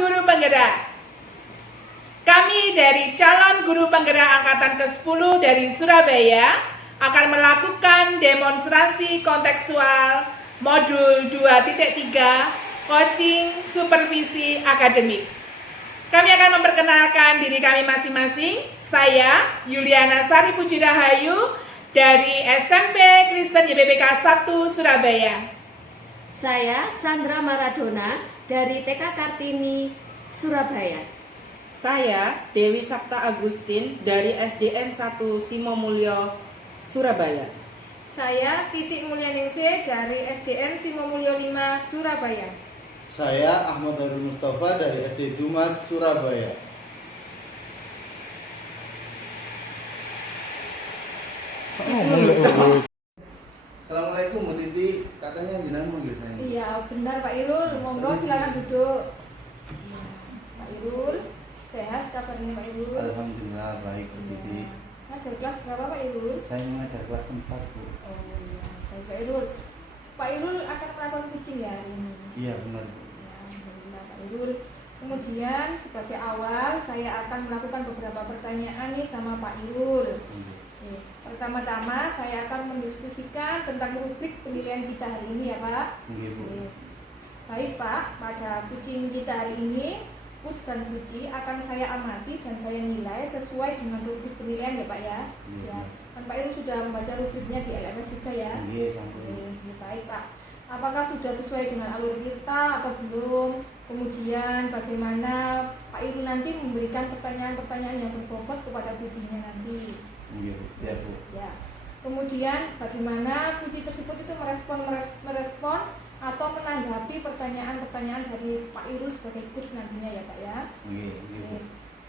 guru penggerak. Kami dari calon guru penggerak angkatan ke-10 dari Surabaya akan melakukan demonstrasi kontekstual modul 2.3 coaching supervisi akademik. Kami akan memperkenalkan diri kami masing-masing. Saya Yuliana Sari Puji Rahayu dari SMP Kristen YPPK 1 Surabaya. Saya Sandra Maradona dari TK Kartini, Surabaya. Saya Dewi Sapta Agustin dari SDN 1 Simomulyo, Surabaya. Saya Titik Mulyaningsih dari SDN Simomulyo 5, Surabaya. Saya Ahmad Harun Mustafa dari SD Dumas, Surabaya. Assalamualaikum Bu Titi, katanya jenengan manggil saya. Iya benar Pak Irul, monggo silakan duduk. Ya, Pak Irul, sehat kabarnya Pak Irul? Alhamdulillah baik Bu Titi. Ngajar kelas berapa Pak Irul? Saya mengajar kelas 4 Bu. Oh iya, baik Pak Irul. Pak Irul akan melakukan coaching ya hari ini? Iya benar Bu. Ya, alhamdulillah Pak Irul. Kemudian sebagai awal saya akan melakukan beberapa pertanyaan nih sama Pak Irul. Pertama-tama saya akan mendiskusikan tentang rubrik penilaian kita hari ini ya Pak. Iya Bu. Baik Pak, pada coaching kita hari ini Coach dan Puji akan saya amati dan saya nilai sesuai dengan rubrik penilaian ya Pak ya. Iya. Ya, kan Pak Irul sudah membaca rubriknya di LMS juga ya. Iya sampai. Baik Pak, apakah sudah sesuai dengan alur kita atau belum? Kemudian bagaimana Pak Irul nanti memberikan pertanyaan-pertanyaan yang berbobot kepada Pujinya nanti. Iya Bu, siap Bu. Ya. Kemudian bagaimana puji tersebut itu merespon atau menanggapi pertanyaan-pertanyaan dari Pak Irul sebagai coach nantinya ya Pak ya. Iya, iya Bu.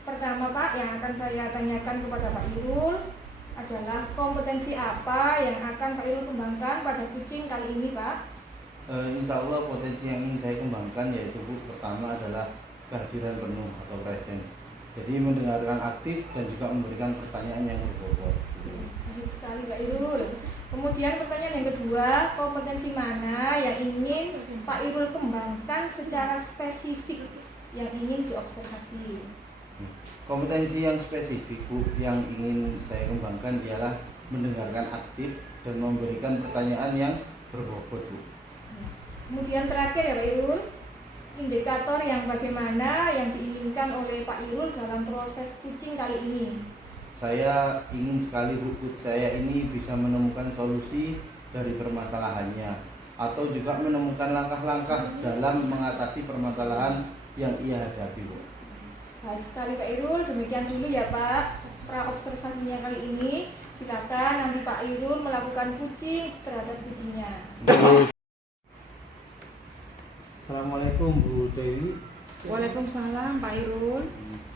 Pertama Pak, yang akan saya tanyakan kepada Pak Irul adalah kompetensi apa yang akan Pak Irul kembangkan pada coaching kali ini Pak? Insya Allah potensi yang ingin saya kembangkan yaitu Bu, pertama adalah kehadiran penuh atau presence. Jadi mendengarkan aktif dan juga memberikan pertanyaan yang berbobot. Baik sekali Pak Irul. Kemudian pertanyaan yang kedua, kompetensi mana yang ingin Pak Irul kembangkan secara spesifik yang ingin diobservasi? Kompetensi yang spesifik Bu, yang ingin saya kembangkan ialah mendengarkan aktif dan memberikan pertanyaan yang berbobot Bu. Kemudian terakhir ya Pak Irul, indikator yang bagaimana yang diinginkan oleh Pak Irul dalam proses coaching kali ini. Saya ingin sekali Bu, saya ini bisa menemukan solusi dari permasalahannya atau juga menemukan langkah-langkah dalam mengatasi permasalahan yang ia hadapi Bu. Baik sekali Pak Irul, demikian dulu ya Pak pra-observasinya kali ini. Silakan nanti Pak Irul melakukan coaching terhadap coachingnya. Assalamualaikum Bu Dewi. Waalaikumsalam Pak Irul.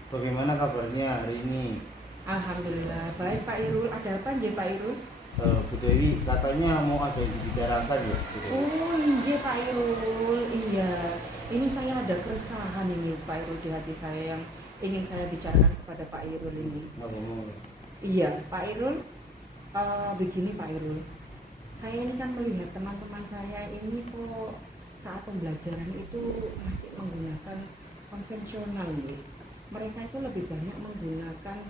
Bagaimana kabarnya hari ini? Alhamdulillah baik Pak Irul. Ada apa nggih Pak Irul? Bu Dewi katanya mau ada yang dibicarakan ya Bu Dewi? Oh nggih Pak Irul. Iya. Ini saya ada keresahan ini Pak Irul di hati saya yang ingin saya bicarakan kepada Pak Irul ini. Iya Pak Irul. Begini Pak Irul. Saya ini kan melihat teman-teman saya ini kok saat pembelajaran itu masih menggunakan konvensional nih. Mereka itu lebih banyak menggunakan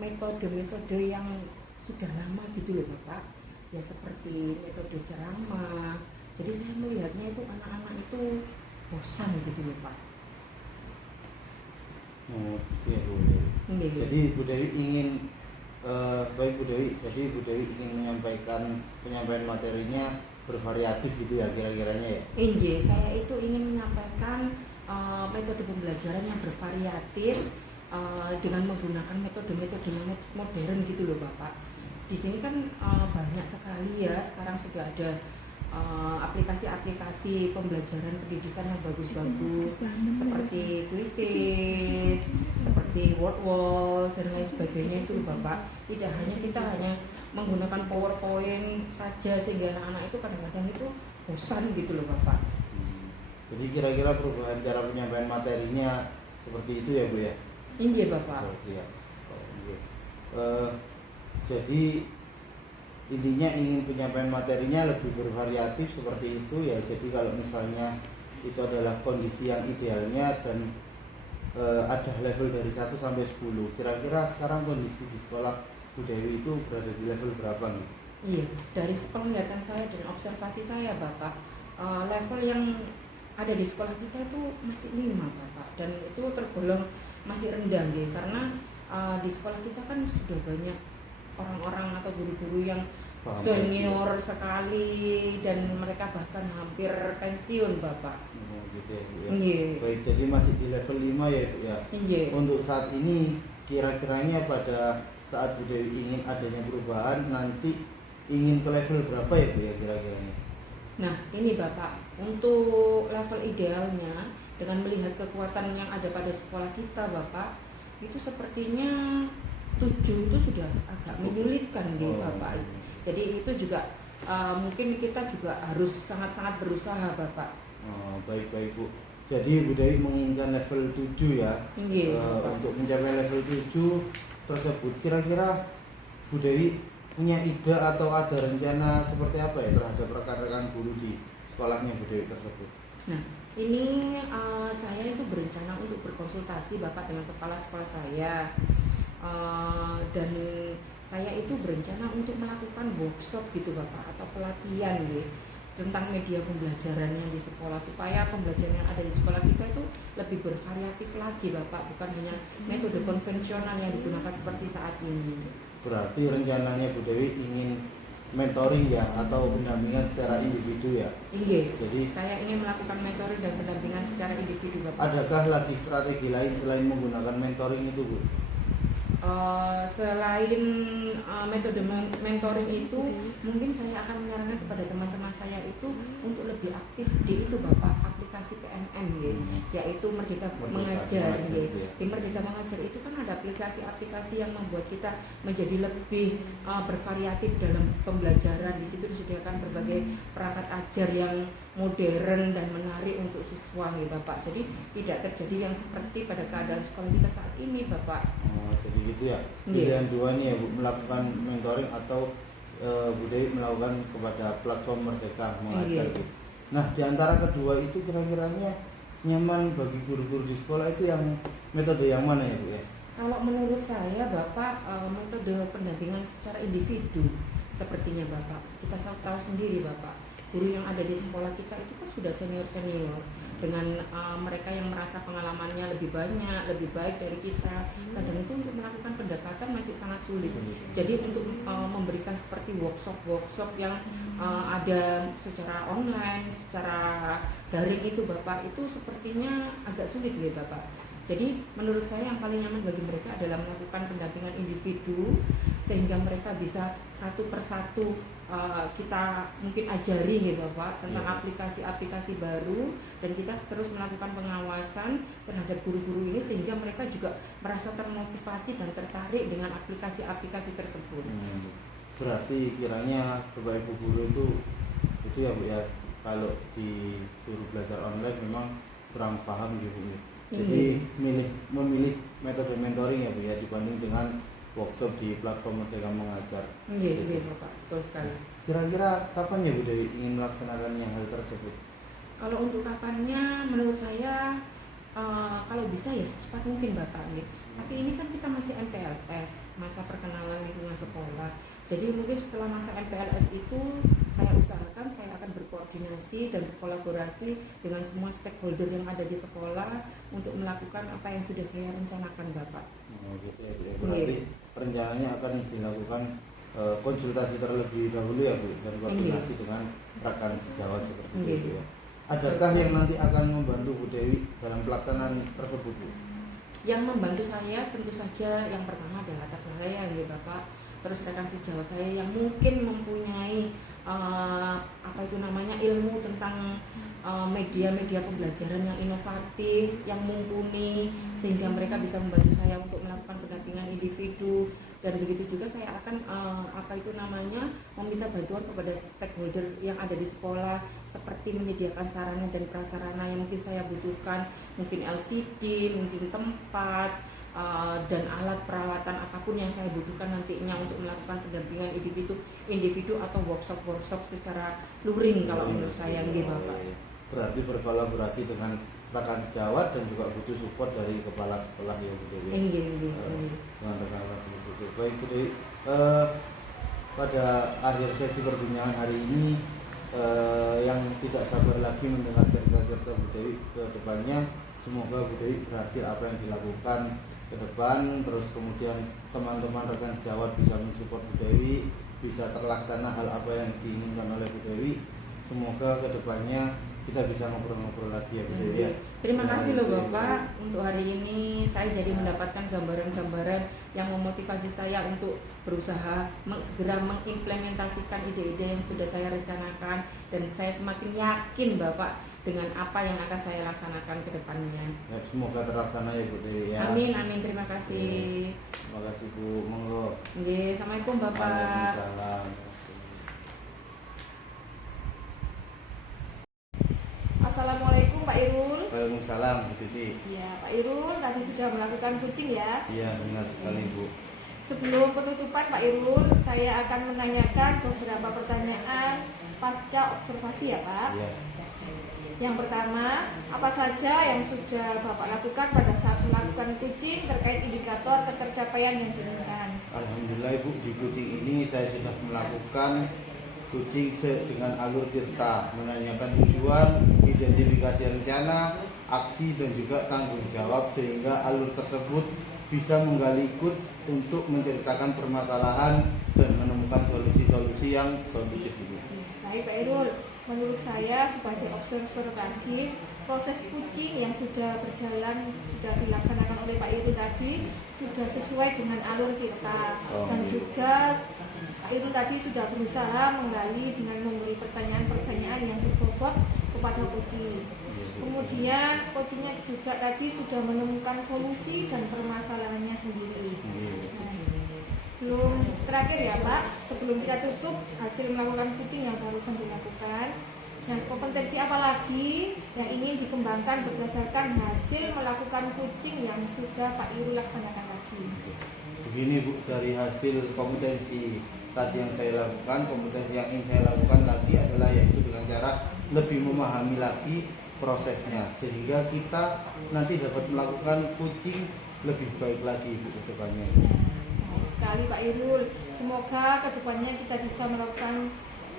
metode-metode yang sudah lama gitu loh Bapak. Ya seperti metode ceramah. Jadi saya melihatnya itu anak-anak itu bosan gitu loh Pak. Oh, iya Bu Dewi. Nggih. Jadi Bu Dewi ingin baik Bu Dewi. Jadi Bu Dewi ingin menyampaikan penyampaian materinya bervariatif gitu ya kira-kiranya ya. Injil, saya itu ingin menyampaikan metode pembelajaran yang bervariatif dengan menggunakan metode-metode yang modern gitu loh Bapak. Di sini kan banyak sekali ya sekarang sudah ada aplikasi-aplikasi pembelajaran pendidikan yang bagus-bagus seperti Quizzes, seperti Wordwall dan lain sebagainya itu loh Bapak. Tidak hanya kita hanya menggunakan PowerPoint saja sehingga anak-anak itu kadang-kadang itu bosan gitu loh Bapak. Jadi kira-kira perubahan cara penyampaian materinya seperti itu ya Bu ya? Injil Bapak. Oh, iya. Oh, iya. Jadi intinya ingin penyampaian materinya lebih bervariatif seperti itu ya. Jadi kalau misalnya itu adalah kondisi yang idealnya dan ada level dari 1 sampai 10. Kira-kira sekarang kondisi di sekolah Bu Dewi itu berada di level berapa nih? Iya, dari penglihatan saya dan observasi saya Bapak, level yang ada di sekolah kita itu masih 5 Bapak, dan itu tergolong masih rendah gitu, karena di sekolah kita kan sudah banyak orang-orang atau guru-guru yang Paham, senior sekali dan mereka bahkan hampir pensiun Bapak. Oh, gitu ya, Bu, ya. Iya. Baik, jadi masih di level 5 ya, Bu, ya. Iya. Untuk saat ini kira-kiranya pada saat Bu Dewi ingin adanya perubahan nanti ingin ke level berapa ya, Bu, ya kira-kiranya? Nah, ini Bapak, untuk level idealnya dengan melihat kekuatan yang ada pada sekolah kita Bapak, itu sepertinya 7 itu sudah agak menyulitkan nih Bapak. Jadi itu juga mungkin kita juga harus sangat-sangat berusaha Bapak. Oh, baik-baik Bu. Jadi Bu Dewi menginginkan level 7 ya. Iya, Bapak. Untuk mencapai level 7 tersebut kira-kira Bu Dewi punya ide atau ada rencana seperti apa ya terhadap rekan-rekan guru di sekolahnya Bu Dewi tersebut? Nah, ini saya itu berencana untuk berkonsultasi Bapak dengan kepala sekolah saya, dan saya itu berencana untuk melakukan workshop gitu Bapak, atau pelatihan gitu tentang media pembelajaran yang di sekolah, supaya pembelajaran yang ada di sekolah kita itu lebih bervariatif lagi Bapak, bukan hanya metode konvensional yang digunakan seperti saat ini. Berarti rencananya Bu Dewi ingin mentoring ya atau pendampingan secara individu ya. Iya. Jadi Saya ingin melakukan mentoring dan pendampingan secara individu Bapak. adakah lagi strategi lain selain menggunakan mentoring itu Bu? Selain metode mentoring itu, mungkin saya akan menyarankan kepada teman-teman saya itu untuk lebih aktif di itu Bapak, aplikasi PMM yaitu Merdeka Mengajar. Di Merdeka Mengajar itu kan ada aplikasi-aplikasi yang membuat kita menjadi lebih bervariatif dalam pembelajaran. Di situ disediakan berbagai perangkat ajar yang modern dan menarik untuk siswa ya Bapak. Jadi tidak terjadi yang seperti pada keadaan sekolah kita saat ini Bapak. Oh, jadi gitu ya. Iya. Pilihan dua nih ya Bu, melakukan mentoring atau Bu Dewi melakukan kepada platform Merdeka Mengajar Iya. Bu. Nah, di antara kedua itu kira-kiranya nyaman bagi guru-guru di sekolah itu yang metode yang mana ya Bu ya? Kalau menurut saya Bapak, metode pendampingan secara individu sepertinya Bapak. Kita tahu sendiri Bapak, guru yang ada di sekolah kita itu kan sudah senior-senior, dengan mereka yang merasa pengalamannya lebih banyak, lebih baik dari kita. Kadang itu untuk melakukan pendekatan masih sangat sulit. Jadi untuk memberikan seperti workshop yang ada secara online, secara daring itu Bapak, itu sepertinya agak sulit ya Bapak. Jadi menurut saya yang paling nyaman bagi mereka adalah melakukan pendampingan individu, sehingga mereka bisa satu persatu kita mungkin ajari ya Bapak tentang aplikasi-aplikasi baru, dan kita terus melakukan pengawasan terhadap guru-guru ini sehingga mereka juga merasa termotivasi dan tertarik dengan aplikasi-aplikasi tersebut. Berarti kiranya Bapak Ibu guru itu ya Bu ya, kalau disuruh belajar online memang kurang paham gitu. Jadi memilih metode mentoring ya Bu ya dibanding dengan workshop di platform Merdeka Mengajar. Iya Bapak, betul sekali. Kira-kira kapan ya Bu Dewi ingin melaksanakannya hal tersebut? Kalau untuk kapannya, menurut saya kalau bisa ya secepat mungkin Bapak nih. Tapi ini kan kita masih MPLS, masa perkenalan lingkungan sekolah. Jadi mungkin setelah masa MPLS itu saya usahakan saya akan berkoordinasi dan berkolaborasi dengan semua stakeholder yang ada di sekolah untuk melakukan apa yang sudah saya rencanakan Bapak. Oh, gitu ya, Bu. Berarti rencananya akan dilakukan konsultasi terlebih dahulu ya Bu, dan koordinasi dengan rekan sejawat seperti itu ya. Adakah yang nanti akan membantu Bu Dewi dalam pelaksanaan tersebut Bu? Yang membantu saya tentu saja yang pertama adalah atas saya ya Bapak, terus rekan sejawat saya yang mungkin mempunyai ilmu tentang media-media pembelajaran yang inovatif, yang mumpuni, sehingga mereka bisa membantu saya untuk melakukan pendampingan individu. Dan begitu juga saya akan meminta bantuan kepada stakeholder yang ada di sekolah, seperti menyediakan sarana dan prasarana yang mungkin saya butuhkan, mungkin LCD, mungkin tempat, dan alat peralatan apapun yang saya butuhkan nantinya untuk melakukan pendampingan individu atau workshop secara luring kalau menurut saya nggih Bapak. Berarti berkolaborasi dengan rekan sejawat dan juga butuh support dari kepala sekolah ya Bu Dewi. Inggih. Dengan rekan-rekan seperti itu. Baik Bu Dewi, pada akhir sesi perbincangan hari ini yang tidak sabar lagi mendengar cerita-cerita Bu Dewi ke depannya, semoga Bu Dewi berhasil apa yang dilakukan ke depan, terus kemudian teman-teman rekan sejawat bisa mensupport Bu Dewi, bisa terlaksana hal apa yang diinginkan oleh Bu Dewi. Semoga ke depannya kita bisa ngobrol-ngobrol lagi ya Bu Dewi ya. Terima kasih loh Hari ini. Bapak, untuk hari ini saya jadi mendapatkan gambaran-gambaran yang memotivasi saya untuk berusaha segera mengimplementasikan ide-ide yang sudah saya rencanakan, dan saya semakin yakin Bapak dengan apa yang akan saya laksanakan ke depannya. Ya, semoga terlaksana ya Bu Dewi ya. Amin, terima kasih. Terima kasih Bu, monggo. Nggih, Assalamualaikum Bapak. Waalaikumsalam. Assalamualaikum Pak Irul. Waalaikumsalam Bu Titi. Ya, Pak Irul tadi sudah melakukan kucing ya. Iya, benar sekali Bu. Sebelum penutupan Pak Irul, saya akan menanyakan beberapa pertanyaan pasca observasi ya Pak. Iya. Yang pertama, apa saja yang sudah Bapak lakukan pada saat melakukan kucing terkait indikator ketercapaian yang diinginkan? Alhamdulillah Ibu, di kucing ini saya sudah melakukan kucing dengan alur tirta, menanyakan tujuan, identifikasi rencana, aksi dan juga tanggung jawab, sehingga alur tersebut bisa menggali coach untuk menceritakan permasalahan dan menemukan solusi-solusi yang solutif ini. Baik Pak Irul, menurut saya sebagai observer tadi, proses kucing yang sudah berjalan, sudah dilaksanakan oleh Pak Irul tadi sudah sesuai dengan alur kita, dan juga Pak Irul tadi sudah berusaha menggali dengan memberi pertanyaan-pertanyaan yang berbobot kepada kucing. Kemudian kucingnya juga tadi sudah menemukan solusi dan permasalahannya sendiri. Nah, sebelum terakhir ya Pak, sebelum kita tutup hasil melakukan kucing yang barusan dilakukan, dan kompetensi apa lagi yang ingin dikembangkan berdasarkan hasil melakukan kucing yang sudah Pak Irul laksanakan lagi? Begini Bu, dari hasil kompetensi tadi yang saya lakukan, kompetensi yang ingin saya lakukan lagi adalah yaitu dengan cara lebih memahami lagi prosesnya, sehingga kita nanti dapat melakukan kucing lebih baik lagi Bu ke depannya. Baik sekali Pak Irul, semoga kedepannya kita bisa melakukan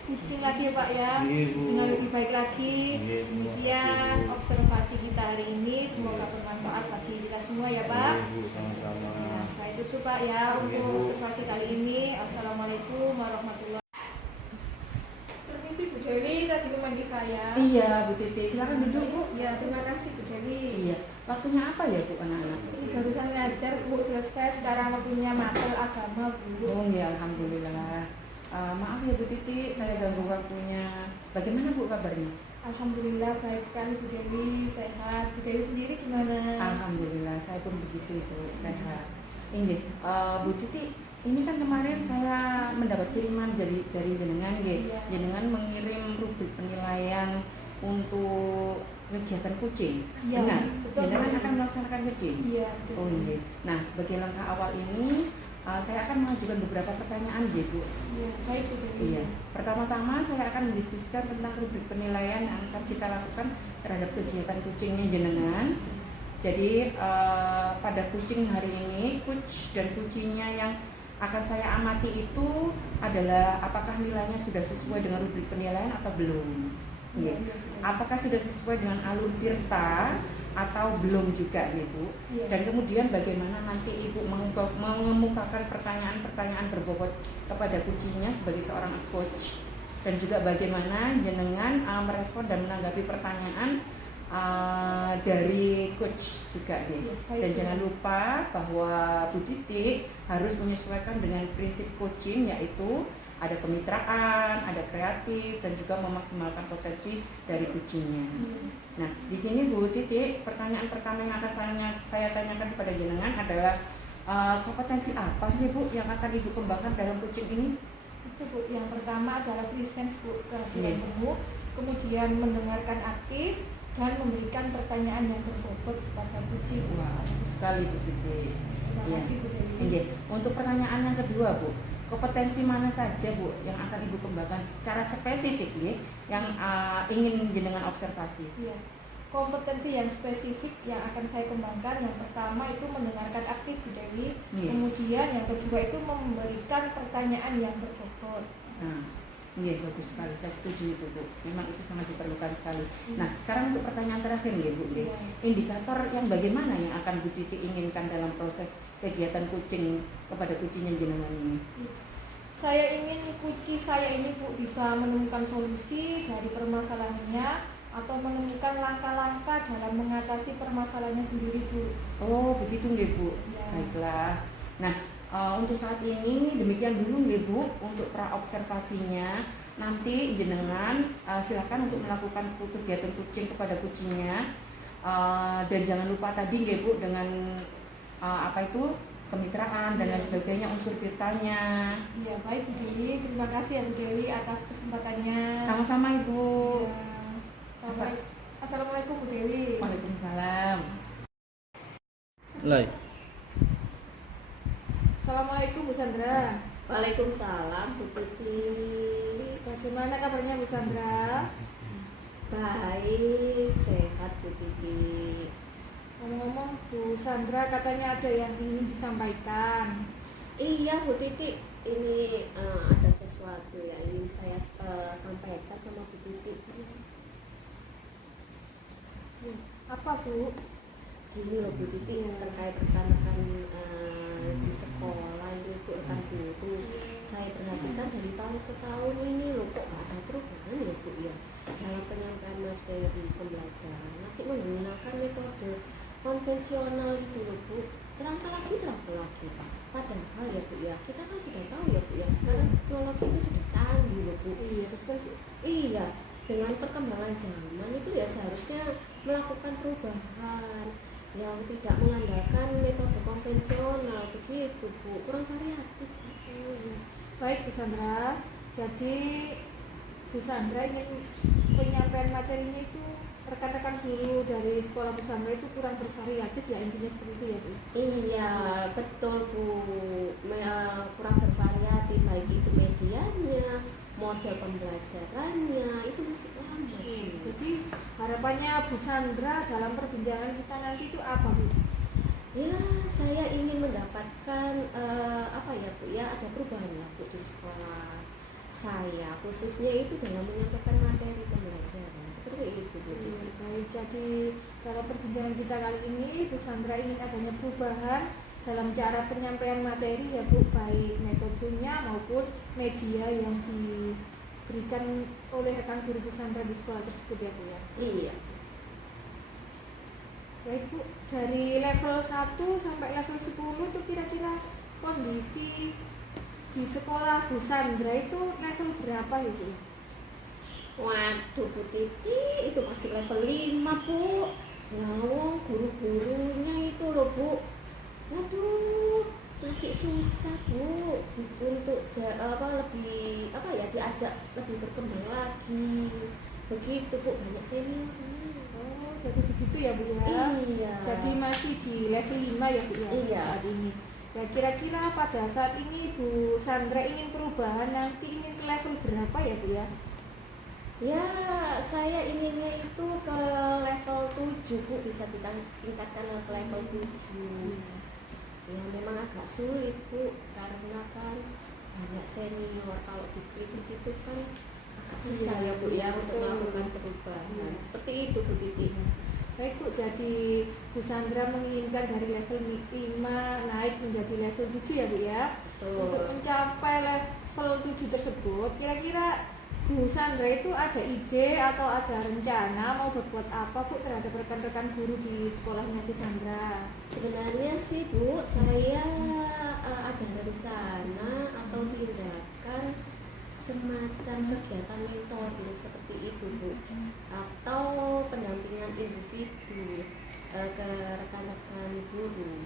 kucing lagi ya Pak ya, Iya, Bu. dengan lebih baik lagi. Iya, terima Demikian kasih, Bu. observasi kita hari ini, semoga bermanfaat bagi kita semua ya Pak. Iya, Bu, sama-sama. Nah, saya tutup Pak ya Iya, untuk Bu. observasi kali ini. Assalamualaikum warahmatullahi wabarakatuh. Permisi Bu Dewi, tadi memanggil saya. Iya Bu Titi, silakan duduk Bu. Ya, terima kasih Bu Dewi. Iya, waktunya apa ya Bu anak-anak? Ini barusan ngajar Bu, selesai, sekarang waktunya mapel agama Bu. Oh ya, alhamdulillah. Maaf ya Bu Titi, saya ganggu waktunya. Bagaimana Bu kabarnya? Alhamdulillah baik sekali Bu Dewi, sehat. Bu Dewi sendiri gimana? Alhamdulillah, saya pun begitu itu sehat. Ini Bu Titi, ini kan kemarin saya mendapat kiriman dari jenengan, Iya. jenengan mengirim rubrik penilaian untuk kegiatan kucing. Iya, Benar, betul, jenengan Bu. akan melaksanakan kucing. Iya, betul. Oh iya. Nah, sebagai langkah awal ini, saya akan mengajukan beberapa pertanyaan, Bu. Iya, baik Bu Dewi. Iya. Pertama-tama saya akan mendiskusikan tentang rubrik penilaian yang akan kita lakukan terhadap kegiatan kucingnya jenengan. Jadi pada kucing hari ini, coach dan kucingnya yang akan saya amati itu adalah apakah nilainya sudah sesuai dengan rubrik penilaian atau belum. Iya. Apakah sudah sesuai dengan alur tirta atau belum juga gitu. Iya. Dan kemudian bagaimana nanti Ibu mengemukakan pertanyaan-pertanyaan berbobot kepada kucingnya sebagai seorang coach, dan juga bagaimana jenengan merespon dan menanggapi pertanyaan dari coach juga gitu. Dan jangan lupa bahwa Bu Titi harus menyesuaikan dengan prinsip coaching, yaitu ada kemitraan, ada kreatif, dan juga memaksimalkan potensi dari kucingnya. Nah, di sini Bu Titi, pertanyaan pertama yang akan saya tanyakan kepada jenengan adalah kompetensi apa sih Bu yang akan Ibu kembangkan dalam kucing ini? Itu Bu, yang pertama adalah presence Bu, Iya. perhatian penuh, kemudian mendengarkan aktif dan memberikan pertanyaan yang berbobot kepada kucing. Wah, bagus sekali Bu Titi. Terima Iya. kasih Bu Dewi. Oke, untuk pertanyaan yang kedua Bu, kompetensi mana saja Bu yang akan Ibu kembangkan secara spesifik nih, yang ingin jenengan observasi? Iya. kompetensi yang spesifik yang akan saya kembangkan. Yang pertama itu mendengarkan aktif Bu Dewi, Iya. kemudian yang kedua itu memberikan pertanyaan yang berbobot. Nah, iya bagus sekali, saya setuju itu Bu. Memang itu sangat diperlukan sekali. Nah, sekarang untuk pertanyaan terakhir ya Bu. Iya. Indikator yang bagaimana yang akan Bu Titi inginkan dalam proses kegiatan coaching kepada kucing yang jenengan ini? Saya ingin kuci saya ini Bu bisa menemukan solusi dari permasalahannya atau menemukan langkah-langkah dalam mengatasi permasalahannya sendiri Bu. Oh begitu nggih Bu. Ya. Baiklah. Nah untuk saat ini demikian dulu nggih Bu untuk pra observasinya. Nanti jenengan silakan untuk melakukan kegiatan kucing kepada kucingnya. Dan jangan lupa tadi nggih Bu dengan apa itu kemitraan dan lain sebagainya, unsur tirtanya. Iya baik Bu Dewi, terima kasih ya Bu Dewi atas kesempatannya. Sama-sama Ibu. Ya. Assalamualaikum Bu Dewi. Waalaikumsalam. Lai. Assalamualaikum Bu Sandra. Waalaikumsalam Bu Titi. Bagaimana kabarnya Bu Sandra? Baik, sehat Bu Titi. Ngomong-ngomong Bu Sandra katanya ada yang ingin disampaikan. Iya Bu Titi, ini ada sesuatu yang ingin saya sampaikan sama Bu Titi. Apa Bu? Gini loh Bu Titi, terkait rekan-rekan di sekolah ini Bu, rekan guru. Saya perhatikan dari tahun ke tahun ini loh kok gak ada perubahan loh Bu ya dalam penyampaian materi pembelajaran. Masih menggunakan metode konvensional itu loh Bu, cerangka lagi Pak. Padahal ya Bu ya, kita kan sudah tahu ya Bu ya, sekarang teknologi itu sudah canggih loh Bu. Iya betul Bu. Iya, dengan perkembangan zaman itu ya seharusnya melakukan perubahan yang tidak mengandalkan metode konvensional begitu Bu, kurang variatif. Baik Bu Sandra, jadi Bu Sandra ingin penyampaian materinya itu rekan-rekan guru dari sekolah Bu Sandra itu kurang bervariatif ya, intinya seperti itu ya Bu? Iya betul Bu, kurang bervariatif baik itu medianya, model pembelajarannya itu masih lama Bu. Jadi harapannya Bu Sandra dalam perbincangan kita nanti itu apa Bu? Ya saya ingin mendapatkan apa ya Bu ya, ada perubahan lah Bu di sekolah saya, khususnya itu dalam menyampaikan materi pembelajaran seperti itu Bu. Baik, jadi dalam perbincangan kita kali ini Bu Sandra ingin adanya perubahan dalam cara penyampaian materi ya Bu, baik metodenya maupun media yang diberikan oleh rekan guru Bu Sandra di sekolah tersebut ya Bu ya. Iya. Baik Bu, dari level 1 sampai level 10 itu kira-kira kondisi di sekolah Bu Sandra itu level berapa ya Bu? Waduh Bu Titi, itu masih level 5 Bu. Ngawang guru-gurunya itu loh Bu. Waduh, masih susah Bu untuk lebih diajak lebih berkembang lagi. Begitu Bu, banyak senior. Oh, jadi begitu ya Bu ya. Iya. Jadi masih di level 5 ya Bu ya Iya. saat ini. Ya kira-kira pada saat ini Bu Sandra ingin perubahan nanti ingin ke level berapa ya Bu ya? Ya, saya inginnya itu ke level 7 Bu, bisa kita tingkatkan ke level 7. Ya memang agak sulit Bu, karena kan banyak senior, kalau dikritik itu kan agak susah ya Bu ya untuk melakukan perubahan. Seperti itu Bu Titi. Baik Bu, jadi Bu Sandra menginginkan dari level 5 naik menjadi level 7 ya Bu ya. Untuk Betul. mencapai level 7 tersebut, kira-kira Bu Sandra itu ada ide atau ada rencana mau berbuat apa Bu terhadap rekan-rekan guru di sekolahnya Bu Sandra? Sebenarnya sih Bu, saya ada rencana atau tindakan semacam kegiatan mentoring seperti itu Bu, atau pendampingan individu ke rekan-rekan guru,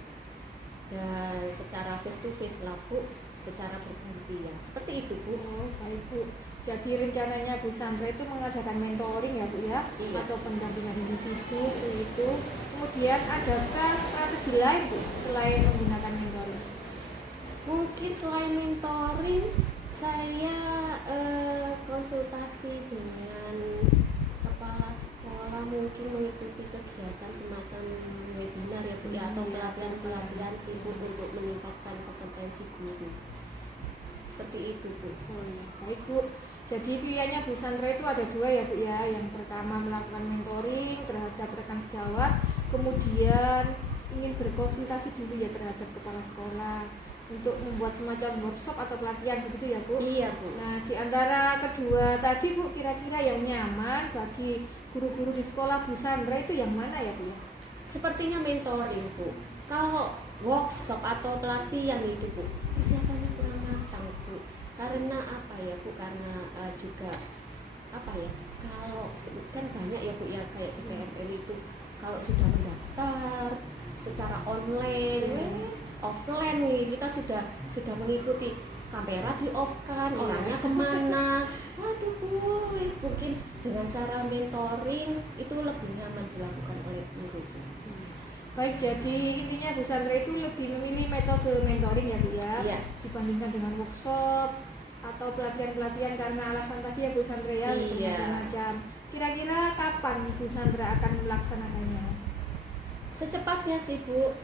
dan secara face to face lah Bu, secara bergantian seperti itu Bu. Oh, baik Bu. Jadi rencananya Bu Sandra itu mengadakan mentoring ya Bu ya, Iya. atau pendampingan individu seperti itu. Kemudian adakah strategi lain Bu selain menggunakan mentoring? Mungkin selain mentoring, saya konsultasi dengan kepala sekolah mungkin mengikuti kegiatan semacam webinar ya Bu ya, atau pelatihan-pelatihan sih Bu untuk meningkatkan kompetensi guru. Seperti itu Bu. Baik Bu, jadi pilihannya Bu Sandra itu ada dua ya Bu ya. Yang pertama melakukan mentoring terhadap rekan sejawat, kemudian ingin berkonsultasi dulu ya terhadap kepala sekolah untuk membuat semacam workshop atau pelatihan begitu ya Bu. Iya Bu. Nah, di antara kedua tadi Bu, kira-kira yang nyaman bagi guru-guru di sekolah Bu Sandra itu yang mana ya Bu? Sepertinya mentoring Bu. Kalau workshop atau pelatihan itu Bu, persiapannya kurang matang Bu. Karena apa ya Bu? Karena juga apa ya? Kalau kan banyak ya Bu ya, kayak di PML itu kalau sudah mendaftar secara online, offline nih kita sudah mengikuti, kamera di off kan, orangnya kemana, waduh Bu, mungkin dengan cara mentoring itu lebih nyaman dilakukan oleh guru. Baik, jadi intinya Bu Sandra itu lebih memilih metode mentoring ya Bu ya, Iya. dibandingkan dengan workshop atau pelatihan-pelatihan karena alasan tadi ya Bu Sandra ya, Iya. bermacam-macam. Kira-kira kapan Bu Sandra akan melaksanakannya? Secepatnya sih Bu,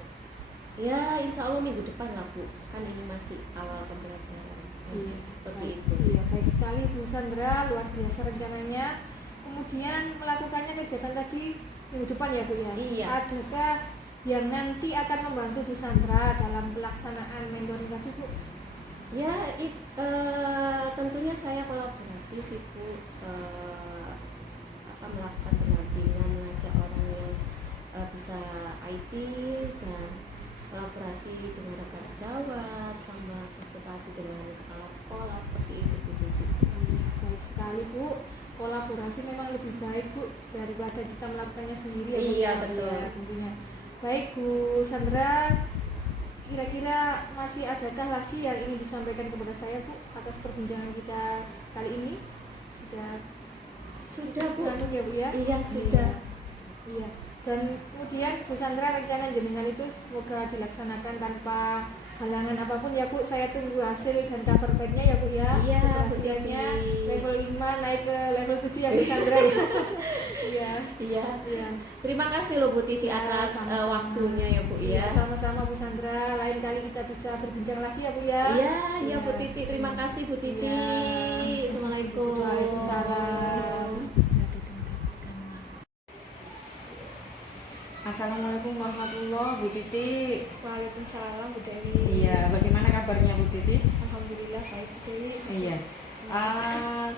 ya insya Allah minggu depan lah Bu, kan ini masih awal pembelajaran. Iya, Seperti baik. itu. Iya, baik sekali Bu Sandra, luar biasa rencananya. Kemudian melakukannya kegiatan tadi minggu depan ya Bu ya. Iya. Adakah yang nanti akan membantu Bu Sandra dalam pelaksanaan mentoring tadi Bu? Ya, tentunya saya kolaborasi sih Bu, melakukan pendampingan, mengajak orang yang bisa IT dan kolaborasi dengan rekan sejawat, sama konsultasi dengan kepala sekolah seperti itu gitu. Baik sekali Bu, kolaborasi memang lebih baik Bu daripada kita melakukannya sendiri ya Bu. Iya, ya, betul. ya, tentunya. Baik Bu Sandra, kira-kira masih adakah lagi yang ingin disampaikan kepada saya Bu atas perbincangan kita kali ini? Sudah Bu. Anu ya Bu ya? Iya, sudah. Iya. Dan kemudian Bu Sandra, rencana jenengan itu semoga dilaksanakan tanpa halangan apapun ya Bu. Saya tunggu hasil dan kabar baiknya ya Bu ya. Iya, Hasilnya Bu Titi. level 5 naik ke level 7 ya Bu Sandra ya. Iya. Iya. Iya. Terima kasih loh Bu Titi Ya, atas sama-sama. waktunya ya Bu Iya, ya. sama-sama Bu Sandra. Lain kali kita bisa berbincang lagi ya Bu ya. Iya, iya Iya. Bu Titi. Terima kasih Bu Titi. Iya. Assalamualaikum. Waalaikumsalam. Assalamualaikum warahmatullahi Bu Titi. Waalaikumsalam Bu Dewi. Iya, bagaimana kabarnya Bu Titi? Alhamdulillah baik Bu Dewi. Iya.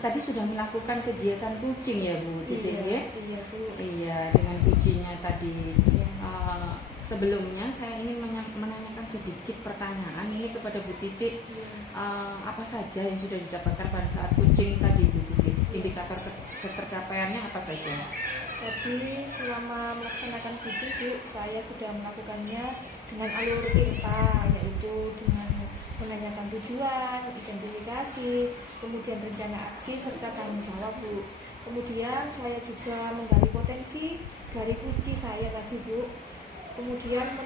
Tadi sudah melakukan kegiatan kucing ya Bu Titi Iya, ya? iya Bu. Iya, dengan kucingnya tadi. Iya. Sebelumnya saya ingin menanyakan sedikit pertanyaan ini kepada Bu Titi. Apa saja yang sudah didapatkan pada saat kucing tadi Bu Titi? Indikator ketercapaiannya apa saja? Jadi selama melaksanakan kucing Bu, saya sudah melakukannya dengan alur cerita, yaitu dengan menanyakan tujuan, identifikasi, kemudian rencana aksi serta tanggung jawab Bu. Kemudian saya juga menggali potensi dari kucing saya tadi Bu. Kemudian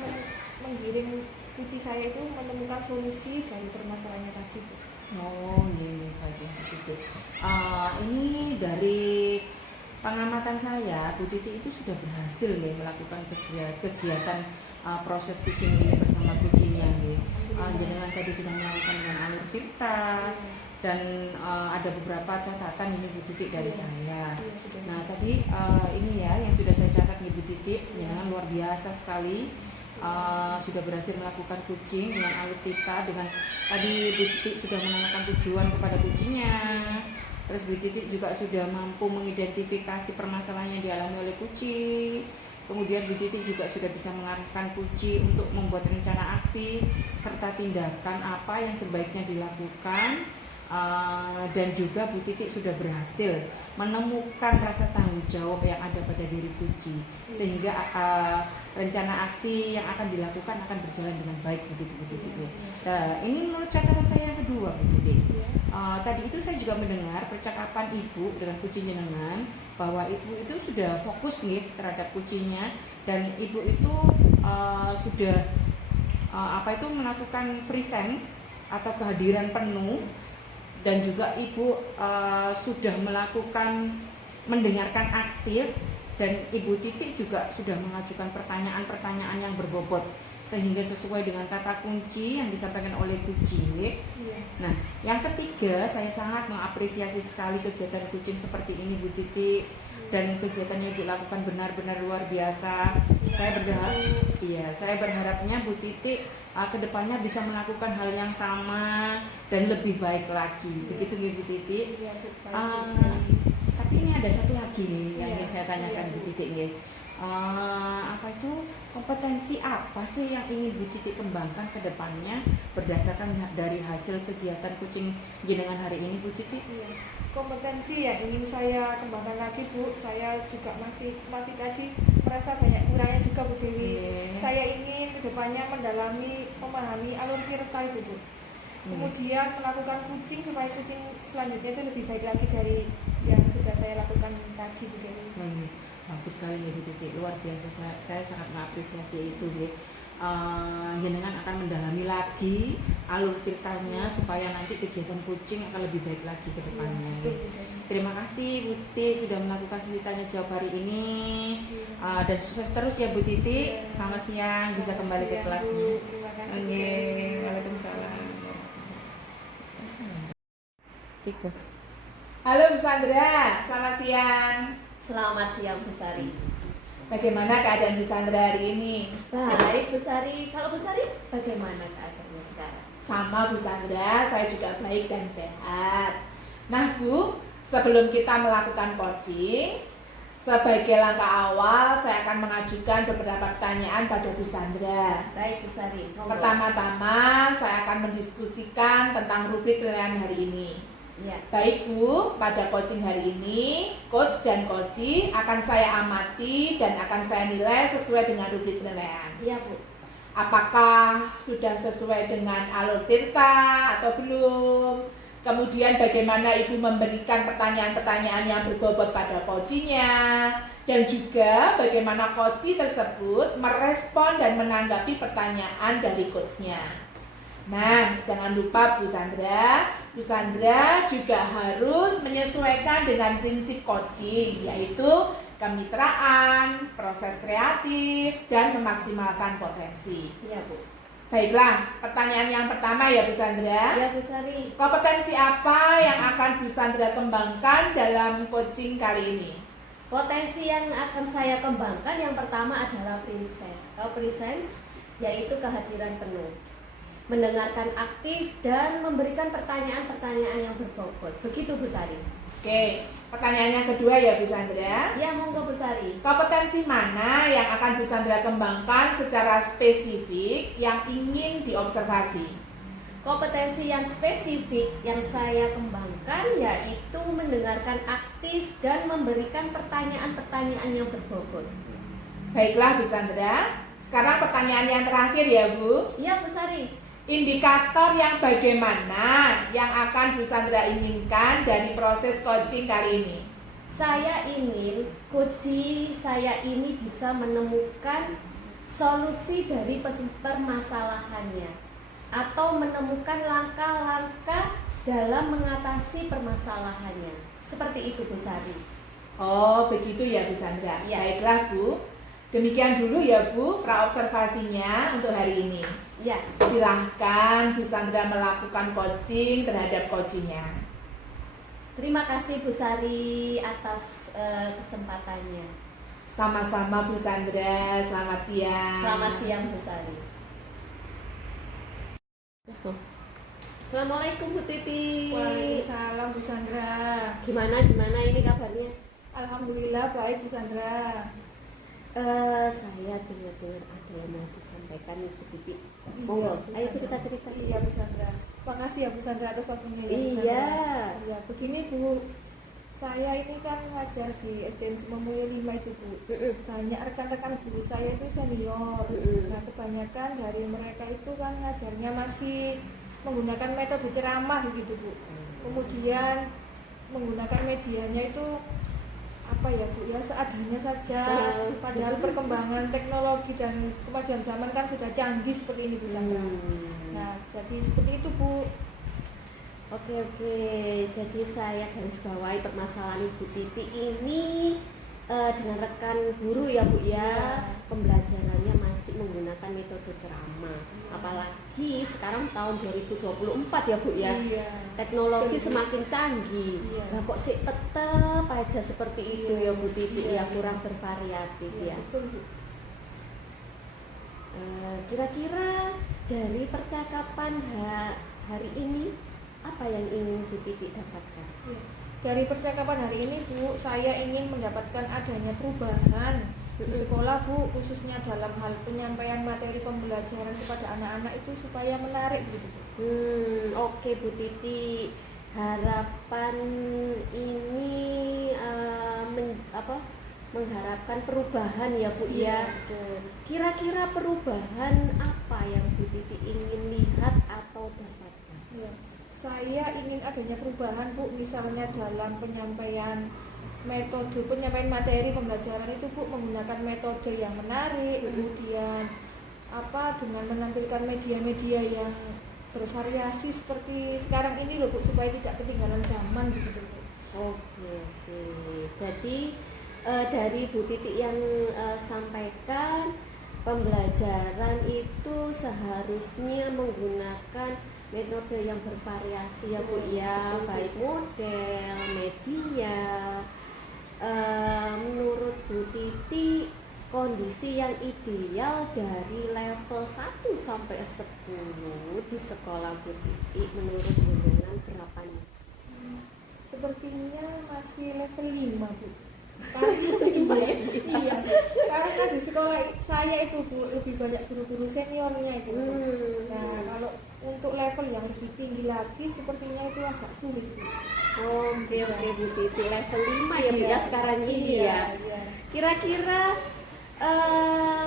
menggiring kucing saya itu menemukan solusi dari permasalahannya tadi Bu. Oh iya, bagus begitu. Ini dari pengamatan saya, Bu Titi itu sudah berhasil ya melakukan kegiatan proses kucing ini bersama kucingnya. Jenengan tadi sudah melakukan dengan alur cerita dan ada beberapa catatan ini Bu Titi dari saya. Nah tadi ini ya yang sudah saya catat nih Bu Titi, jenengan luar biasa sekali. Sudah berhasil melakukan kucing dengan alur cerita, dengan tadi Bu Titi sudah menanyakan tujuan kepada kucingnya. Terus Bu Titi juga sudah mampu mengidentifikasi permasalahan yang dialami oleh kucing. Kemudian Bu Titi juga sudah bisa mengarahkan kucing untuk membuat rencana aksi serta tindakan apa yang sebaiknya dilakukan. Dan juga Bu Titi sudah berhasil menemukan rasa tanggung jawab yang ada pada diri kucing, sehingga rencana aksi yang akan dilakukan akan berjalan dengan baik begitu Bu Titi. Nah, ini menurut catatan saya yang kedua Bu Titi. Tadi itu saya juga mendengar percakapan ibu dengan kucing jenengan bahwa ibu itu sudah fokus nih terhadap kucingnya, dan ibu itu sudah melakukan presence atau kehadiran penuh, dan juga ibu sudah melakukan mendengarkan aktif Dan Ibu Titik juga sudah mengajukan pertanyaan-pertanyaan yang berbobot sehingga sesuai dengan kata kunci yang disampaikan oleh Bu Cilik. Iya. Nah, yang ketiga, saya sangat mengapresiasi sekali kegiatan kucing seperti ini Bu Titik, dan kegiatan yang dilakukan benar-benar luar biasa. Saya berharapnya Bu Titik kedepannya bisa melakukan hal yang sama dan lebih baik lagi. Begitu Bu Titik. Iya, Bu, baik, Ah, Bu. tapi ini ada satu lagi nih yang Iya, ingin saya tanyakan iya, Bu Titik nih. Apa itu kompetensi apa sih yang ingin Bu Titik kembangkan ke depannya berdasarkan dari hasil kegiatan kucing jenengan hari ini Bu Titik? Iya. Kompetensi yang ingin saya kembangkan lagi Bu, saya juga masih tadi merasa banyak kurangnya juga Bu Dewi. Iya. Saya ingin kedepannya memahami alur tirta itu Bu. Kemudian melakukan kucing supaya kucing selanjutnya itu lebih baik lagi dari yang sudah saya lakukan tadi Bu Dewi. Bagus sekali ya Bu Titik, luar biasa, saya sangat mengapresiasi itu ya. Jenengan akan mendalami lagi alur tirtanya supaya nanti kegiatan kucing akan lebih baik lagi ke depannya. Iya, betul, Bu Dewi. Terima kasih Bu Titik sudah melakukan sesi tanya jawab hari ini. Dan sukses terus ya Bu Titik. Iya. Selamat siang, bisa Selamat kembali ke siang, kelasnya. Bu. Terima kasih, Bu Oke, Dewi. waalaikumsalam. Gitu. Halo Bu Sandra, selamat siang. Selamat siang Bu Sari. Bagaimana keadaan Bu Sandra hari ini? Baik Bu Sari. Kalau Bu Sari bagaimana keadaannya sekarang? Sama Bu Sandra, saya juga baik dan sehat. Nah Bu, sebelum kita melakukan coaching, sebagai langkah awal saya akan mengajukan beberapa pertanyaan pada Bu Sandra. Baik Bu Sari. Monggo. Pertama-tama saya akan mendiskusikan tentang rubrik penilaian hari ini. Ya. Baik Bu, pada coaching hari ini, coach dan coachee akan saya amati dan akan saya nilai sesuai dengan rubrik penilaian. Iya Bu. Apakah sudah sesuai dengan alur tirta atau belum? Kemudian bagaimana Ibu memberikan pertanyaan-pertanyaan yang berbobot pada coachee-nya, dan juga bagaimana coachee tersebut merespon dan menanggapi pertanyaan dari coach-nya. Nah, jangan lupa Bu Sandra juga harus menyesuaikan dengan prinsip coaching, yaitu kemitraan, proses kreatif, dan memaksimalkan potensi. Iya Bu. Baiklah, pertanyaan yang pertama ya Bu Sandra. Iya Bu Sari. Kompetensi apa yang akan Bu Sandra kembangkan dalam coaching kali ini? Potensi yang akan saya kembangkan yang pertama adalah presence, yaitu kehadiran penuh, mendengarkan aktif dan memberikan pertanyaan-pertanyaan yang berbobot. Begitu Bu Sari. Oke, pertanyaan yang kedua ya Bu Sandra. Ya, monggo Bu Sari. Kompetensi mana yang akan Bu Sandra kembangkan secara spesifik yang ingin diobservasi? Kompetensi yang spesifik yang saya kembangkan yaitu mendengarkan aktif dan memberikan pertanyaan-pertanyaan yang berbobot. Baiklah Bu Sandra, sekarang pertanyaan yang terakhir ya Bu. Iya Bu Sari. Indikator yang bagaimana yang akan Bu Sandra inginkan dari proses coaching kali ini? Saya ingin coaching saya ini bisa menemukan solusi dari permasalahannya atau menemukan langkah-langkah dalam mengatasi permasalahannya. Seperti itu Bu Sari. Oh, begitu ya Bu Sandra. Ya. Baiklah Bu. Demikian dulu ya Bu praobservasinya untuk hari ini. Ya. Silahkan Bu Sandra melakukan coaching terhadap coachingnya. Terima kasih Bu Sari atas kesempatannya. Sama-sama Bu Sandra, selamat siang. Selamat siang Bu Sari. Assalamualaikum Bu Titi. Waalaikumsalam Bu Sandra. Gimana ini kabarnya? Alhamdulillah baik Bu Sandra. Saya dengar ada yang mau disampaikan Bu Titi. Monggo, ayo cerita-cerita. Iya Bu Sandra. Makasih ya Bu Sandra atas waktunya ya, Bu Iya. Sandra. Iya, begini Bu. Saya ini kan ngajar di SDN Sumamulya 5 itu Bu. Banyak rekan-rekan guru saya itu senior. Nah, kebanyakan dari mereka itu kan ngajarnya masih menggunakan metode ceramah gitu Bu. Kemudian menggunakan medianya itu apa ya Bu ya, seadanya saja. Padahal perkembangan teknologi dan kemajuan zaman kan sudah canggih seperti ini Bu Sandra. Nah, jadi seperti itu Bu. Oke, jadi saya garis bawahi permasalahan Ibu Titi ini dengan rekan guru ya Bu ya, Iya. pembelajarannya masih menggunakan metode ceramah. Apalagi sekarang tahun 2024 ya Bu ya, Iya. teknologi Betul, Bu. semakin canggih. Iya. Lah kok sih tetep aja seperti itu Iya. ya Bu Titi Iya. ya, kurang bervariatif Iya, ya. betul Bu. Kira-kira dari percakapan hari ini apa yang ingin Bu Titi dapatkan? Iya. Dari percakapan hari ini Bu, saya ingin mendapatkan adanya perubahan di sekolah Bu, khususnya dalam hal penyampaian materi pembelajaran kepada anak-anak itu supaya menarik gitu Bu. Oke Bu Titi, harapan ini mengharapkan perubahan ya Bu ya. Betul. Kira-kira perubahan apa yang Bu Titi ingin lihat atau dapatkan? Iya. Saya ingin adanya perubahan Bu, misalnya dalam penyampaian penyampaian materi pembelajaran itu Bu menggunakan metode yang menarik, kemudian dengan menampilkan media-media yang bervariasi seperti sekarang ini loh Bu, supaya tidak ketinggalan zaman begitu Bu. Oke. Jadi dari Bu Titi yang sampaikan, pembelajaran itu seharusnya menggunakan metode yang bervariasi ya Bu ya, baik model, media. Menurut Bu Titi, kondisi yang ideal dari level 1 sampai 10 di sekolah Bu Titi menurut golongan berapa nih? Sepertinya masih level 5 Bu. Iya, karena di sekolah saya itu Bu lebih banyak guru-guru seniornya itu. Nah, kalau untuk level yang lebih tinggi lagi sepertinya itu agak sulit Bu. Oke Bu Titi, level 5 ya Bu ya sekarang ini ya. Iya. Kira-kira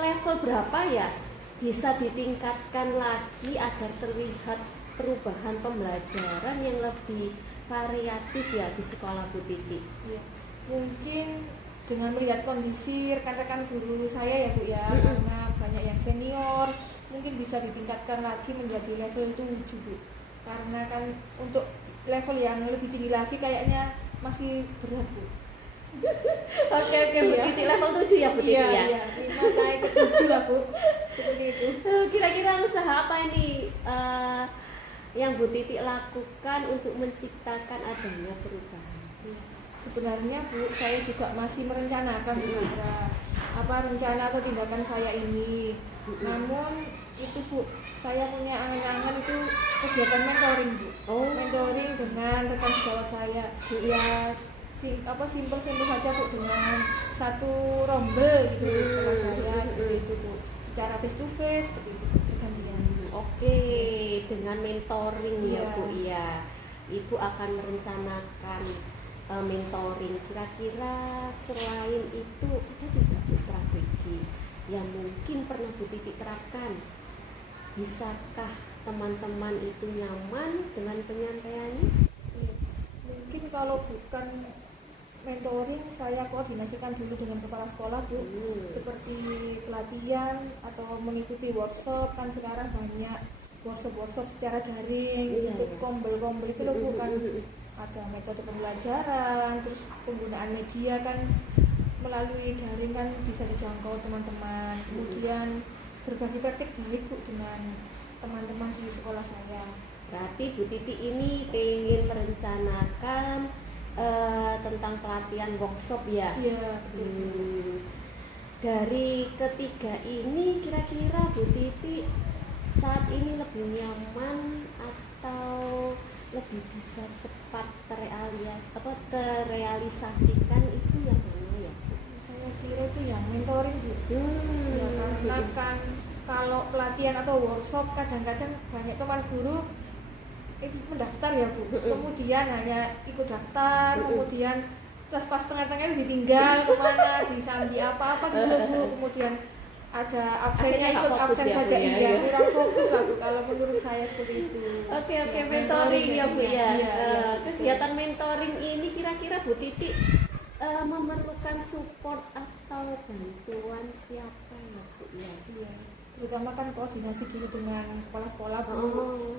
level berapa ya bisa ditingkatkan lagi agar terlihat perubahan pembelajaran yang lebih variatif ya di sekolah Bu Titi? Iya. Mungkin dengan melihat kondisi rekan-rekan guru saya ya Bu ya, karena banyak yang senior, mungkin bisa ditingkatkan lagi menjadi level 7 Bu. Karena kan untuk level yang lebih tinggi lagi kayaknya masih berat Bu. Oke Bu Titi, level 7 ya Bu Titi ya. Iya, 5 naik ke 7 lah Bu. Seperti itu. Kira-kira usaha apa ini yang Bu Titi lakukan untuk menciptakan adanya perubahan? Sebenarnya Bu, saya juga masih merencanakan beberapa rencana atau tindakan saya ini. Namun itu Bu, saya punya angan-angan itu kegiatan mentoring Bu. Mentoring dengan rekan sejawat saya. Ya simpel-simpel saja Bu, dengan satu rombel gitu kelas saya seperti itu Bu. Secara face to face seperti itu bergantian. Oke, dengan mentoring ya Iya. Bu ya. Ibu akan merencanakan mentoring. Kira-kira selain itu ada tidak Bu strategi yang mungkin pernah Bu Titi terapkan? Bisakah teman-teman itu nyaman dengan penyampaiannya? Mungkin kalau bukan mentoring, saya koordinasikan dulu dengan kepala sekolah Bu, seperti pelatihan atau mengikuti workshop. Kan sekarang banyak workshop secara daring, untuk kombel-kombel itu loh Bu, kan ada metode pembelajaran, terus penggunaan media kan melalui daring kan bisa dijangkau teman-teman. Kemudian berbagi praktik baik Bu dengan teman-teman di sekolah saya. Berarti Bu Titi ini ingin merencanakan tentang pelatihan workshop ya? Iya, betul. Dari ketiga ini kira-kira Bu Titi saat ini lebih nyaman atau lebih bisa cepat terrealisasikan itu yang mana ya? Saya kira itu yang mentoring Bu. Ya, karena kan kalau pelatihan atau workshop kadang-kadang banyak teman guru mendaftar ya Bu, kemudian hanya ikut daftar, kemudian terus pas tengah-tengah ditinggal kemana, disambi apa-apa gitu Bu, kemudian ada absennya Akhirnya ikut nggak fokus absen ya, Bu, saja, ya. iya kurang fokus lah Bu kalau menurut saya seperti itu. Oke, Ya, mentoring ya Bu ya. Iya, Kegiatan mentoring ini kira-kira Bu Titi memerlukan support atau bantuan siapa ya Bu ya? Iya, terutama kan koordinasi dulu dengan kepala sekolah Bu,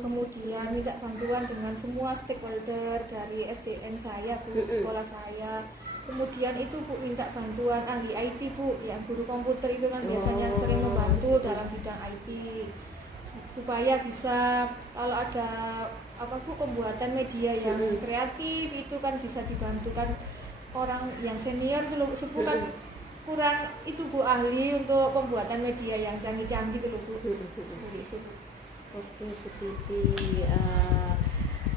kemudian minta bantuan dengan semua stakeholder dari SDN saya Bu, sekolah saya, Kemudian itu Bu minta bantuan ahli IT Bu, yang guru komputer itu kan biasanya sering membantu dalam bidang IT supaya bisa kalau ada apa Bu pembuatan media yang kreatif itu kan bisa dibantukan orang yang senior itu loh, sepuh kan kurang itu Bu ahli untuk pembuatan media yang canggih-canggih itu loh Bu. Seperti itu Bu. Oke Bu Titi,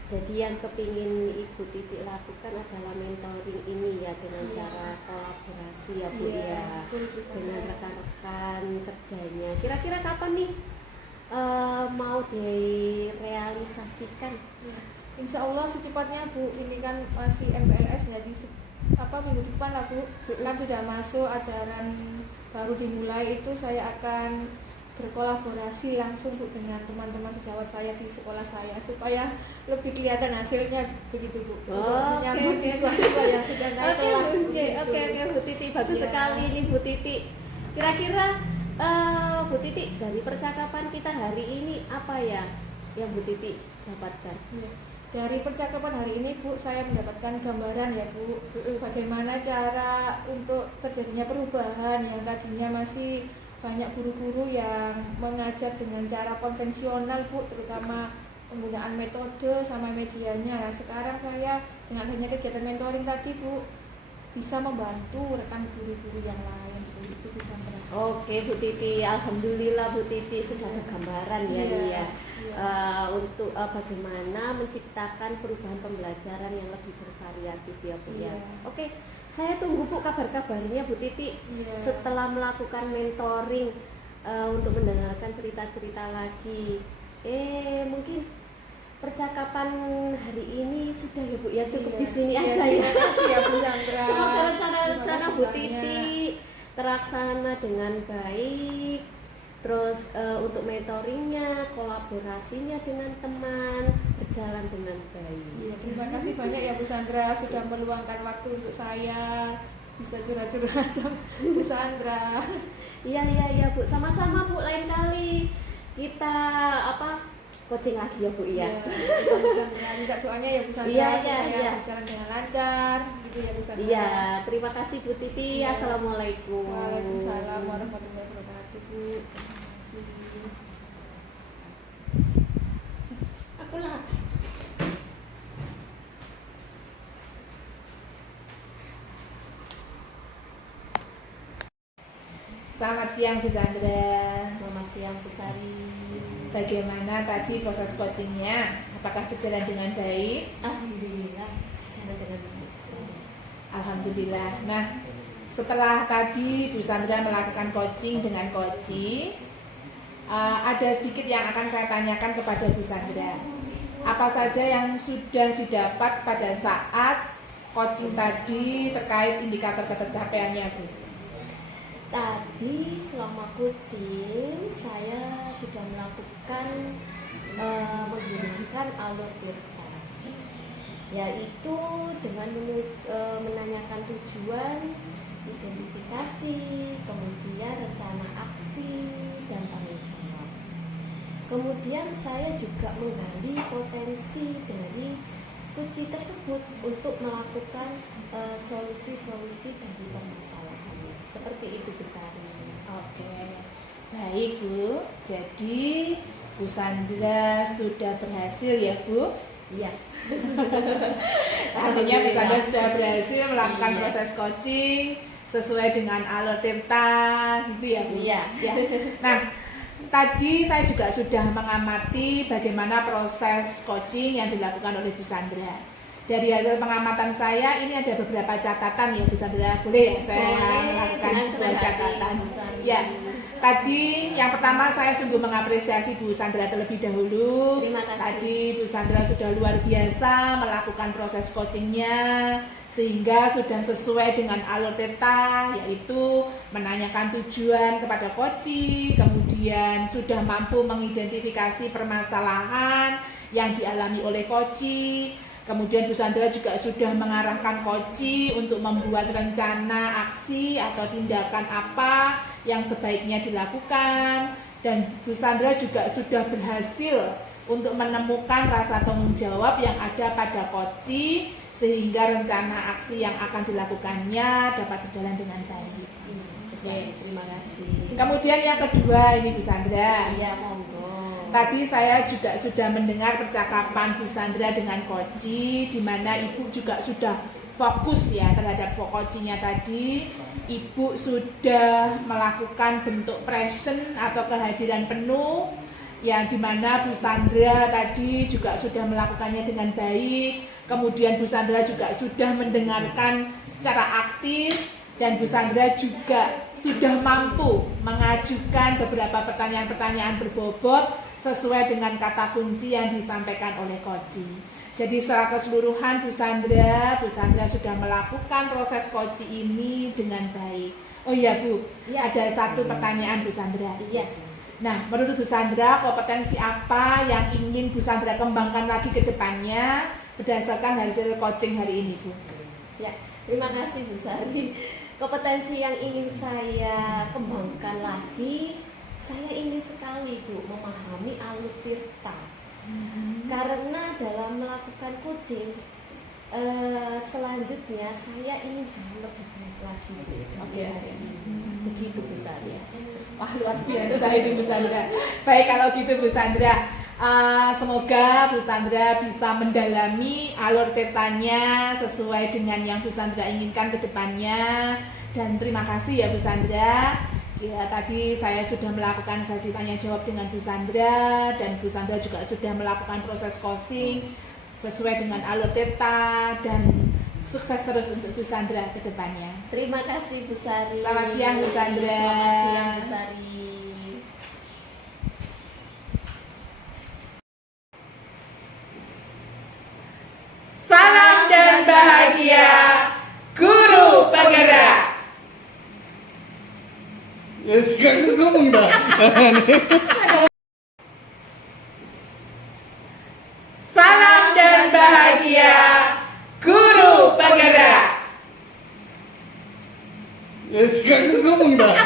jadi yang kepingin Ibu Titi lakukan adalah mentoring ini ya dengan cara kolaborasi ya Bu ya, betul, Bu Sandra. dengan rekan-rekan kerjanya. Kira-kira kapan nih mau direalisasikan? Insya Allah secepatnya Bu, ini kan masih MPLS jadi minggu depan lah Bu, kan sudah masuk ajaran baru dimulai itu saya akan berkolaborasi langsung Bu dengan teman-teman sejawat saya di sekolah saya supaya lebih kelihatan hasilnya begitu Bu. Untuk menyambut siswa-siswa yang sudah naik kelas. Oke Bu Titi, bagus sekali nih Bu Titi. Kira-kira Bu Titi dari percakapan kita hari ini apa ya yang Bu Titi dapatkan? Dari percakapan hari ini Bu, saya mendapatkan gambaran ya Bu, bagaimana cara untuk terjadinya perubahan yang tadinya masih banyak guru-guru yang mengajar dengan cara konvensional Bu, terutama penggunaan metode sama medianya. Nah, sekarang saya dengan adanya kegiatan mentoring tadi Bu, bisa membantu rekan guru-guru yang lain itu bisa berhasil. Oke Bu Titi, alhamdulillah Bu Titi sudah ada gambaran ya nih ya. Untuk bagaimana menciptakan perubahan pembelajaran yang lebih bervariatif ya Bu ya. Oke, saya tunggu Bu kabar-kabarnya Bu Titi setelah melakukan mentoring untuk mendengarkan cerita-cerita lagi. Mungkin percakapan hari ini sudah ya Bu ya, cukup di sini aja ya. Terima kasih ya Bu Sandra. Semoga rencana-rencana Bu Titi terlaksana dengan baik. Terus untuk mentoringnya, kolaborasinya dengan teman berjalan dengan baik. Terima kasih banyak ya Bu Sandra sudah meluangkan waktu untuk saya bisa curhat-curhat sama Bu Sandra. Iya Bu, sama-sama Bu, lain kali kita coaching lagi ya Bu ya. Minta doanya ya Bu Sandra supaya berjalan dengan lancar gitu ya Bu Sandra. Iya, terima kasih Bu Titi. Assalamualaikum. Waalaikumsalam warahmatullahi wabarakatuh Bu. Aku lah. Selamat siang Bu Sandra. Selamat siang Bu Sari. Bagaimana tadi proses coachingnya? Apakah berjalan dengan baik? Alhamdulillah berjalan dengan baik Bu Sari. Alhamdulillah. Nah, setelah tadi Bu Sandra melakukan coaching dengan coaching, ada sedikit yang akan saya tanyakan kepada Bu Sandra. Apa saja yang sudah didapat pada saat coaching tadi terkait indikator ketercapaiannya Bu? Tadi selama coaching saya sudah melakukan menggunakan alur tirta, yaitu dengan menanyakan tujuan, identifikasi, kemudian rencana aksi dan tanggung jawab. Kemudian saya juga menggali potensi dari kunci tersebut untuk melakukan solusi-solusi dari permasalahannya. Seperti itu Bu Sari. Oke, baik Bu. Jadi Bu Sandra sudah berhasil ya Bu? Iya. Artinya Bu Sandra sudah berhasil melakukan proses coaching sesuai dengan alur tirta, gitu ya Bu? Iya. Ya. Nah, tadi saya juga sudah mengamati bagaimana proses coaching yang dilakukan oleh Bu Sandra. Dari hasil pengamatan saya, ini ada beberapa catatan ya Bu Sandra. Boleh ya saya melakukan sebuah catatan? Ya. Tadi yang pertama saya sungguh mengapresiasi Bu Sandra terlebih dahulu. Terima kasih. Tadi Bu Sandra sudah luar biasa melakukan proses coachingnya sehingga sudah sesuai dengan alur tirta, yaitu menanyakan tujuan kepada coaching, kemudian sudah mampu mengidentifikasi permasalahan yang dialami oleh coaching. Kemudian Bu Sandra juga sudah mengarahkan coaching untuk membuat rencana aksi atau tindakan apa yang sebaiknya dilakukan, dan Bu Sandra juga sudah berhasil untuk menemukan rasa tanggung jawab yang ada pada coaching sehingga rencana aksi yang akan dilakukannya dapat berjalan dengan baik. Iya, Bu Sari, terima kasih. Kemudian yang kedua ini Bu Sandra. Iya, monggo. Tadi saya juga sudah mendengar percakapan Bu Sandra dengan Koji, di mana Ibu juga sudah fokus ya terhadap Kojinya tadi. Ibu sudah melakukan bentuk present atau kehadiran penuh, yang dimana Bu Sandra tadi juga sudah melakukannya dengan baik. Kemudian Bu Sandra juga sudah mendengarkan secara aktif, dan Bu Sandra juga sudah mampu mengajukan beberapa pertanyaan-pertanyaan berbobot sesuai dengan kata kunci yang disampaikan oleh Koji. Jadi secara keseluruhan Bu Sandra sudah melakukan proses Koji ini dengan baik. Oh iya Bu, Iya. ada satu pertanyaan Bu Sandra. Iya. Nah, menurut Bu Sandra, kompetensi apa yang ingin Bu Sandra kembangkan lagi ke depannya berdasarkan hasil coaching hari ini, Bu? Ya, terima kasih Bu Sari. Kompetensi yang ingin saya kembangkan lagi, saya ingin sekali Bu memahami alur tirta. Karena dalam melakukan coaching selanjutnya saya ingin jauh lebih baik lagi Bu dari hari ini. Begitu Bu Sari. Wah, luar biasa ini Bu Sandra. Baik, kalau gitu Bu Sandra, semoga Bu Sandra bisa mendalami alur tirtanya sesuai dengan yang Bu Sandra inginkan ke depannya. Dan terima kasih ya Bu Sandra. Ya, tadi saya sudah melakukan sesi tanya jawab dengan Bu Sandra, dan Bu Sandra juga sudah melakukan proses coaching sesuai dengan alur tirta, dan sukses terus untuk Bu Sandra ke depannya. Terima kasih Bu Sari. Selamat siang, Bu Sandra. Selamat siang Bu Sari. Salam dan bahagia, Guru Penggerak. Ya sekarang ngomong dah. Salam dan bahagia, Guru Penggerak. Ya sekarang ngomong dah.